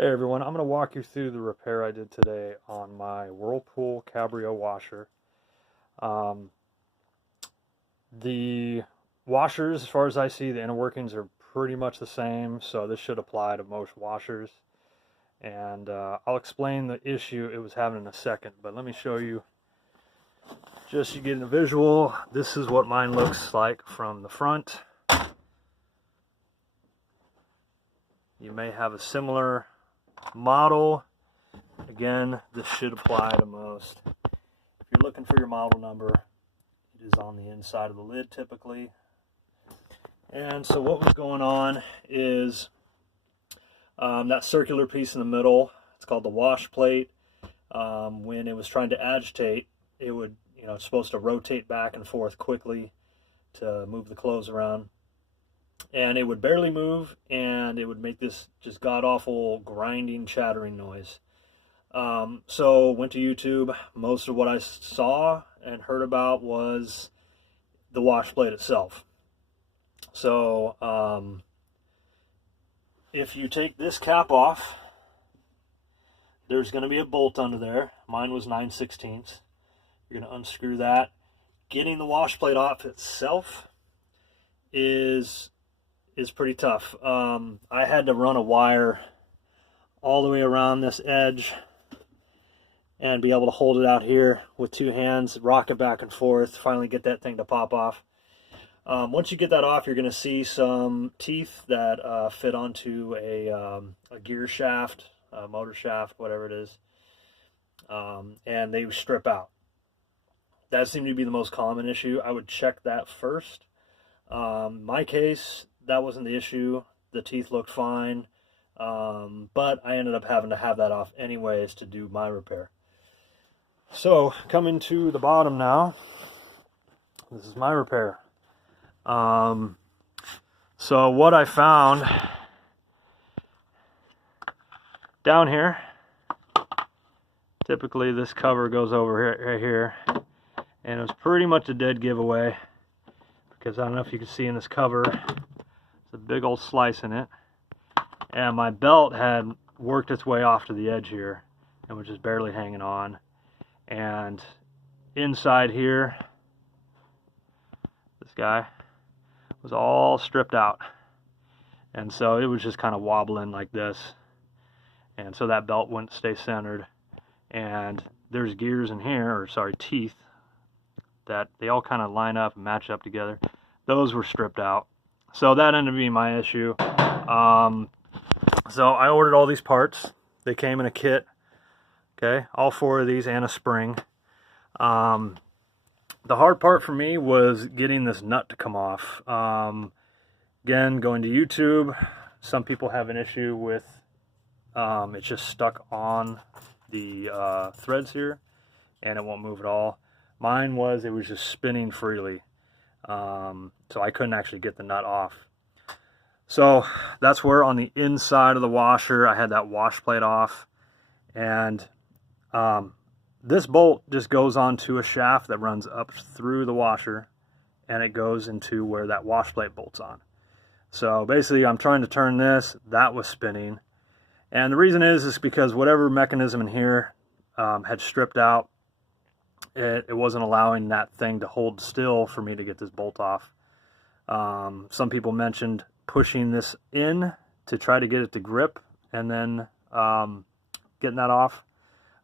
Hey everyone, I'm going to walk you through the repair I did today on my Whirlpool Cabrio washer. Um, the washers, as far as I see, the inner workings are pretty much the same, so this should apply to most washers. And I'll explain the issue it was having in a second, but let me show you, just so you get a visual. This is what mine looks like from the front. You may have a similar model. Again, this should apply to most. If you're looking for your model number, it is on the inside of the lid typically. And so what was going on is that circular piece in the middle, it's called the wash plate. When it was trying to agitate, it would, it's supposed to rotate back and forth quickly to move the clothes around. And it would barely move, and it would make this just god-awful grinding, chattering noise. So went to YouTube. Most of what I saw and heard about was the wash plate itself. So if you take this cap off, there's going to be a bolt under there. Mine was 9/16. You're going to unscrew that. Getting the wash plate off itself is pretty tough. I had to run a wire all the way around this edge and be able to hold it out here with two hands, rock it back and forth, finally get that thing to pop off. Once you get that off, you're going to see some teeth that fit onto a gear shaft, a motor shaft, whatever it is, and they strip out. That seemed to be the most common issue. I would check that first. My case, that wasn't the issue. The teeth looked fine, but I ended up having to have that off anyways to do my repair. So coming to the bottom now, this is my repair. So what I found down here, typically this cover goes over here, right here, and it was pretty much a dead giveaway because I don't know if you can see in this cover, it's a big old slice in it, and my belt had worked its way off to the edge here and was just barely hanging on. And inside here, this guy was all stripped out, and so it was just kind of wobbling like this, and so that belt wouldn't stay centered. And there's gears in here, or sorry, teeth, that they all kind of line up and match up together. Those were stripped out. So that ended up being my issue. So I ordered all these parts. They came in a kit. Okay, all four of these and a spring. The hard part for me was getting this nut to come off. Again, going to YouTube, some people have an issue with it's just stuck on the threads here and it won't move at all. Mine was, it was just spinning freely. So I couldn't actually get the nut off. So that's where on the inside of the washer I had that wash plate off, and this bolt just goes onto a shaft that runs up through the washer, and it goes into where that wash plate bolts on. So basically I'm trying to turn this, that was spinning, and the reason is because whatever mechanism in here had stripped out, it wasn't allowing that thing to hold still for me to get this bolt off. Some people mentioned pushing this in to try to get it to grip and then getting that off.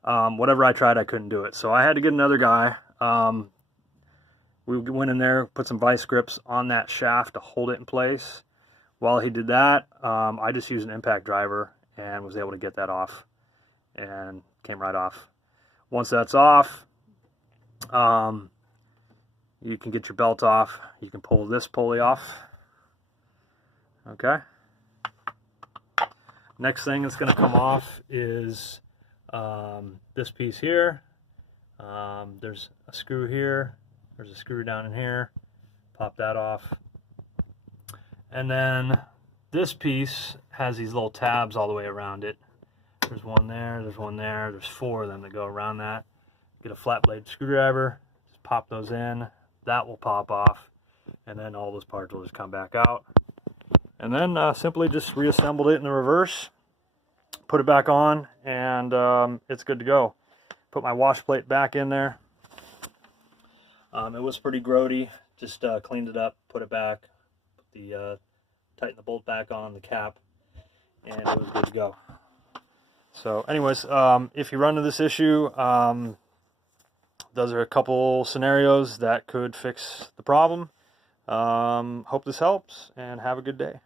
Whatever I tried, I couldn't do it. So I had to get another guy. We went in there, put some vice grips on that shaft to hold it in place. While he did that, I just used an impact driver and was able to get that off, and came right off. Once that's off, you can get your belt off. You can pull this pulley off. Okay. Next thing that's going to come off is this piece here. There's a screw here. There's a screw down in here. Pop that off. And then this piece has these little tabs all the way around it. There's one there, there's one there, there's four of them that go around that. Get a flat blade screwdriver, just pop those in. That will pop off, and then all those parts will just come back out. And then simply just reassembled it in the reverse. put it back on, and it's good to go. Put my wash plate back in there. It was pretty grody. Just cleaned it up, put it back, tighten the bolt back on the cap, and it was good to go. So anyways, if you run into this issue, those are a couple scenarios that could fix the problem. Hope this helps, and have a good day.